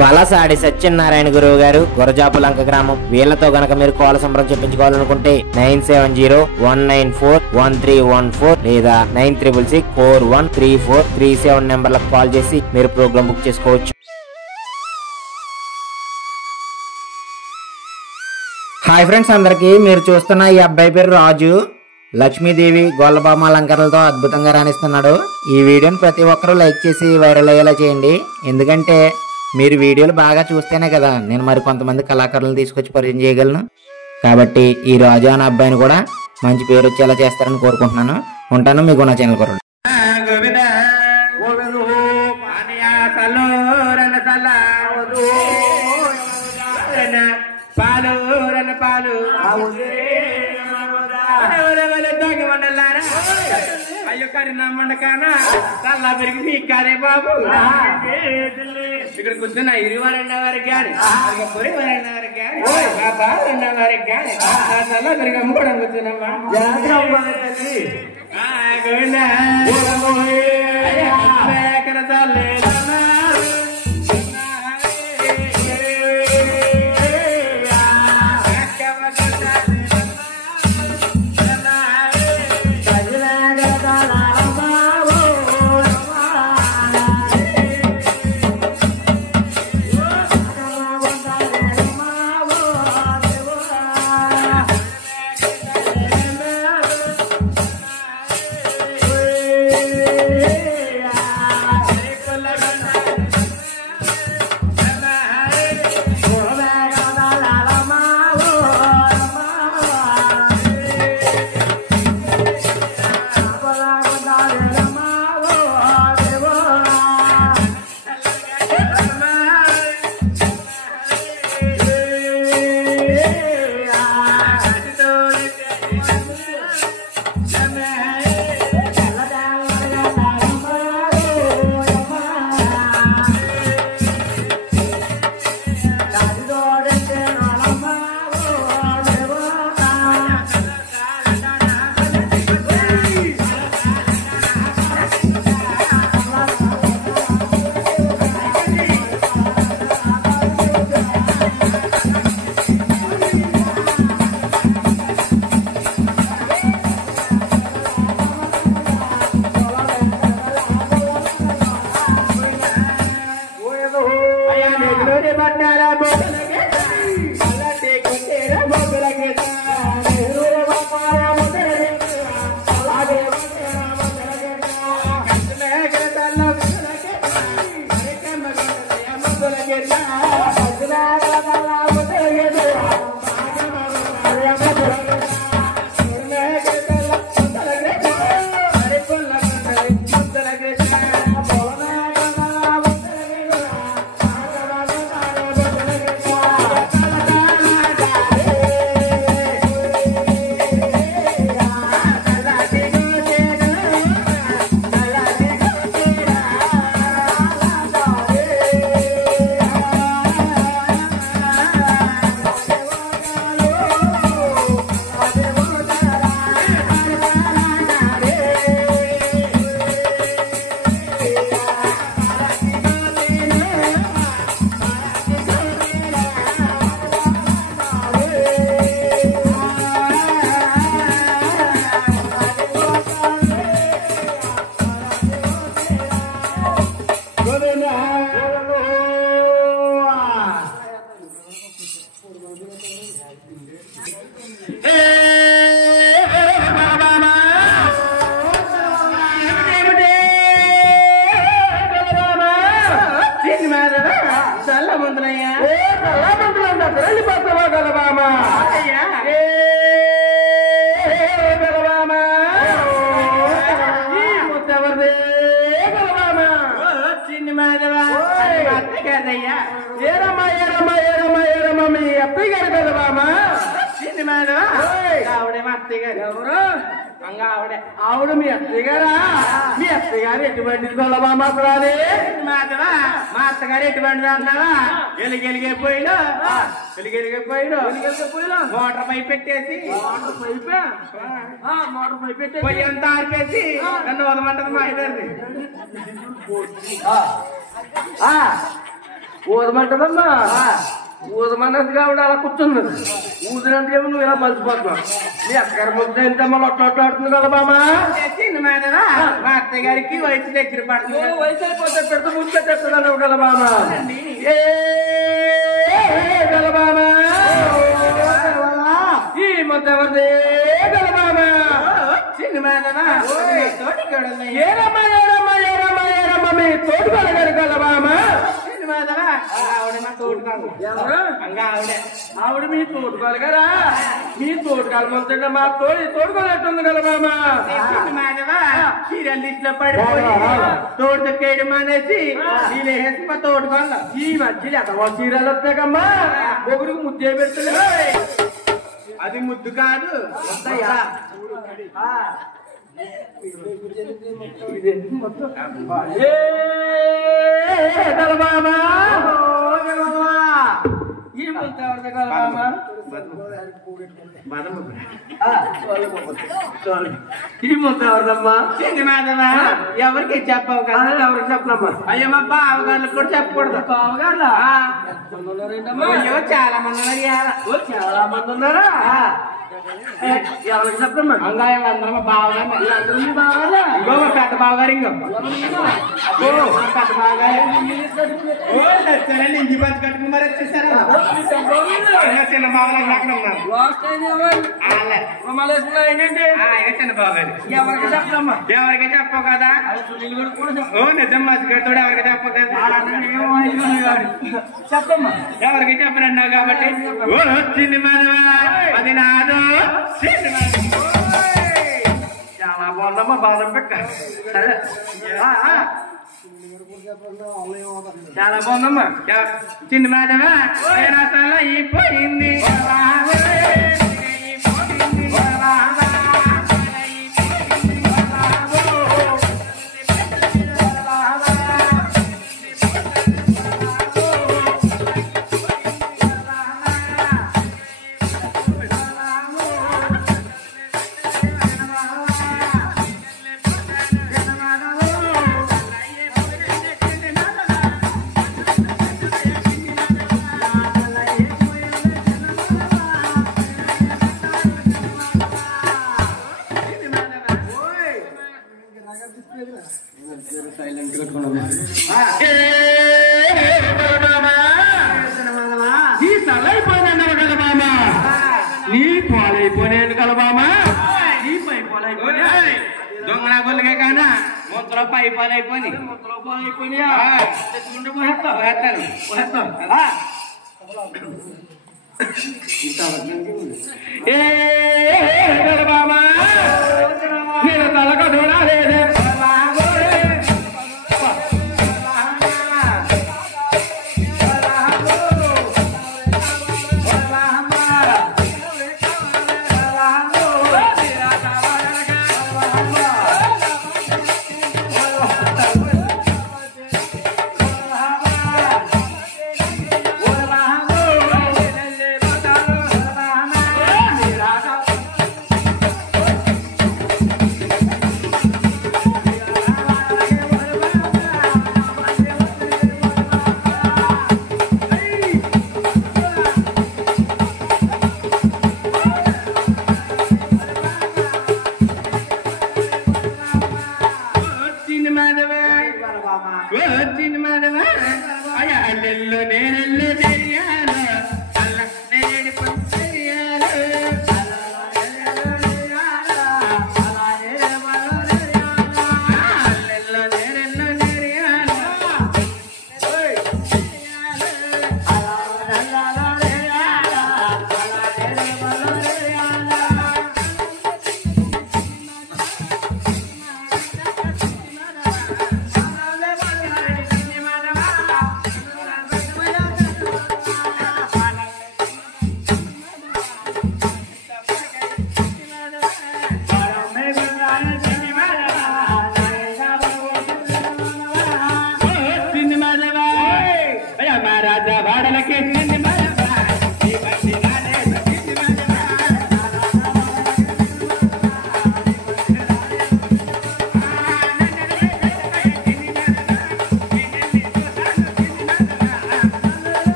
బలసాడి సత్యనారాయణ గురువు గారు, గురజాపులంక గ్రామం. వీళ్లతో గనక మీరు కాల్ సంబరం చెప్పించుకోవాలనుకుంటే 9701411314 లేదా 9364134337 నెంబర్లకు కాల్ చేసి మీరు ప్రోగ్రామ్ బుక్ చేసుకోవచ్చు. హాయ్ ఫ్రెండ్స్ అందరికి, మీరు చూస్తున్న ఈ అబ్బాయి పేరు రాజు. లక్ష్మీదేవి గొల్లబామ అలంకరణలతో అద్భుతంగా రాణిస్తున్నాడు. ఈ వీడియోని ప్రతి ఒక్కరూ లైక్ చేసి వైరల్ అయ్యేలా చేయండి. ఎందుకంటే మీరు వీడియోలు బాగా చూస్తేనే కదా నేను మరి కొంతమంది కళాకారులను తీసుకొచ్చి పరిచయం చేయగలను. కాబట్టి ఈ రాజు అనే అబ్బాయిని కూడా మంచి పేరు వచ్చేలా చేస్తారని కోరుకుంటున్నాను. ఉంటాను. మీకు నా ఛానల్ కొరండి. అయ్యో కరినమ్మకానా తల్లా పెరిగి మీ కాదే బాబు ఇక్కడ కూర్చున్న 22 వరకు కానీ 22 వరకు కానీ 22 వరకు కానీ తల్లా పెరిగి అమ్ముకోవడం కూర్చున్నామ్మా. ఆవిడ మీ అత్తయ్య గారా? మీ అత్తయ్య గారు ఎటువంటి గొల్లబామా? మా అత్తగారు ఎటువంటి అన్నావా? ఎలిగెలిగే పోయినా మోటార్ పైప్ పెట్టేసి పొయ్యి అంతా ఆర్పేసి నన్ను వదమంటది మా ఇద్దరిది. ఊదమంటదమ్మా ఊదమన్నది కాబట్టి అలా కూర్చున్నది ఊదినందుకే నువ్వు ఇలా మలిచిపోతున్నావు నీ అక్కగారి ముద్ద ఎంతమ్మా లొట్లాడుతుంది కదా బామా మా అత్తయ్య గారికి వయసు దగ్గర పడుతుంది వయసు అయిపోతే పెద్ద ముద్ద పెట్టేస్తున్నావు కదా బామా గలబామా ఈ ముద్ద ఎవరిదే గలబామా ఏరమ్మా ఏరమ్మా ఏరమ్మా ఏరమ్మా మీ తోటి కలగారు గలబామా ఆవిడ మీ తోడుకోవాలి కదా మీ తోడుకాలు మొత్తం మా తోడుకోలేట్టుంది కదా మామ చీరల్లో పడిపోయి తోడు తొక్కేయడం అనేసి నేనేసి మా తోడుకోవాల ఈ మధ్యలో ఎంత చీరలు వస్తాకమ్మా ఒకరికి ముద్దే పెడుతుంది అది ముద్దు కాదు ఎవరికి చెప్పవు కదా ఎవరికి చెప్పనమ్మా అయ్యమ్మా బావగారులకు కూడా చెప్పకూడదు బావగారు చాలా మంది ఉన్నారు చాలా మంది ఉన్నారా ఎవరికి చెప్పమ్మా అందరూ బావగారు పెద్ద బావగారు ఇంకో పెద్ద బావగారు ఇంటి పంచి కట్టుకుని మరి వచ్చేసారు చిన్న బావగారు అక్కడ ఉన్నారు చిన్న బావగారు ఎవరికి చెప్పమ్మా ఎవరికి చెప్పవు కదా ఓ నిజం మసిగడతాడు ఎవరికి చెప్పవు కదా చెప్పమ్మా ఎవరికి చెప్పనన్నావు కాబట్టి ఓ సినిమా అది నాదో చాలా బాగుందమ్మా బాదం పెట్ట సరే చాలా బాగుందమ్మా చిన్న మాధవా అయిపోయింది నీ పాలైపోయినాను కదా బామా నీ పై పాలైపోయినా దొంగ గొల్లగా కానా మొత్తలో పై పాలైపోయి మొత్తలో పాలైపోయినా బామా నేను తలక చూడాలేదే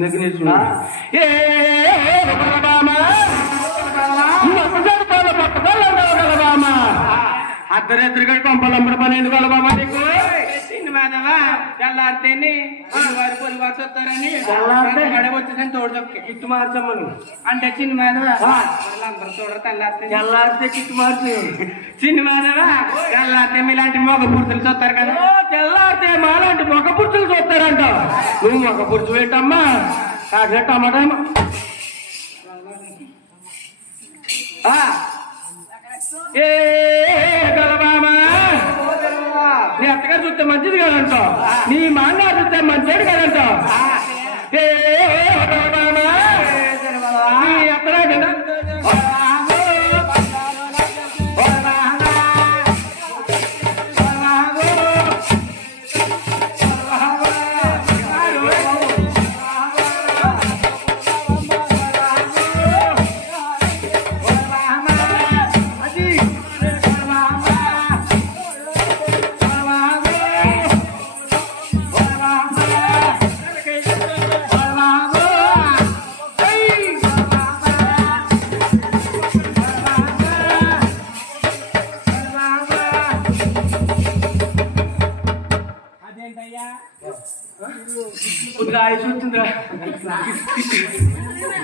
దేవుని దగ్గర నేర్చుకున్నా అర్ధరాత్రిగా పంపాలమ్మడి పని ఎందుకు బాబా నీకు మాధవా తెల్లారితేని వారి పొలి వారు వస్తారని వచ్చేసని తోడు చెప్పి కిట్టు మార్చమ్మను అంటే చిన్న మాధవా అందరూ చూడరు తెల్లారితే కిట్టు మార్చు చిన్న మాధవా తెల్లారితే మీలాంటి మొగ పురుషులు చూస్తారు కదా తెల్లారితే మాలాంటి మొగ పురుషులు చూస్తారంట నువ్వు మొగ పురుషు ఏంటమ్మా కాకినాడ టమాటా ఏ గలబామా నీ అత్తగారు చూస్తే మంచిది కదంటావు నీ మాంగారు చూస్తే మంచిది కదంటావు ఏ గలబామా నీ అత్తగా కదా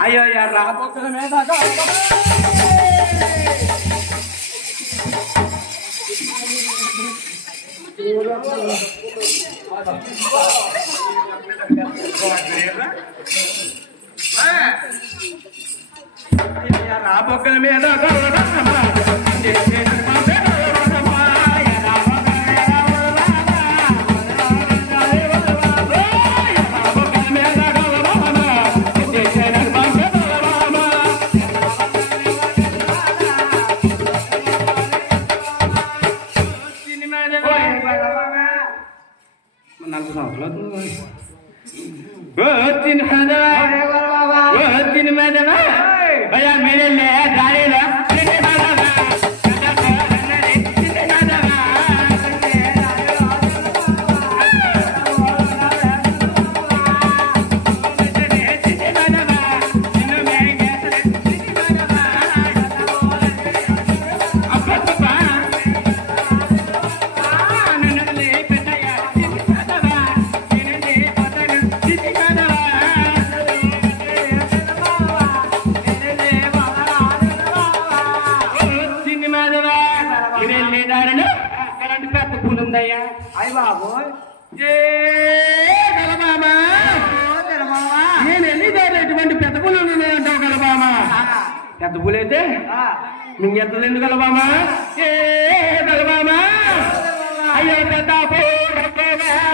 అయ్యో రాబోతున్న మీద రాబోతున్న మీద मेरे ले అయ్య బాబు నేను ఎన్ని దారి ఎటువంటి పెద్ద పూలు ఉన్నాయంటావు గలబామా పెద్ద పూలు అయితే నువ్వు ఎంత తిండు గలబామా ఏ గలబామా అయ్యో పెద్ద పూలబామా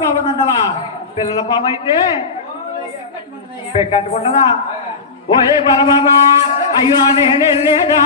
పోతుందంటవా పిల్లల పాము అయితే పెక్కట్టుకుంటదా ఓయే బలబాబా అయ్యో నేనేదా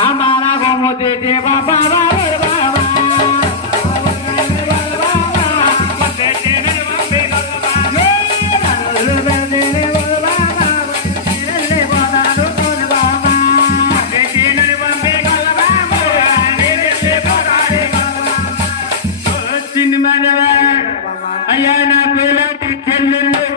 हमारा घूमो दे बाबा अय्या ना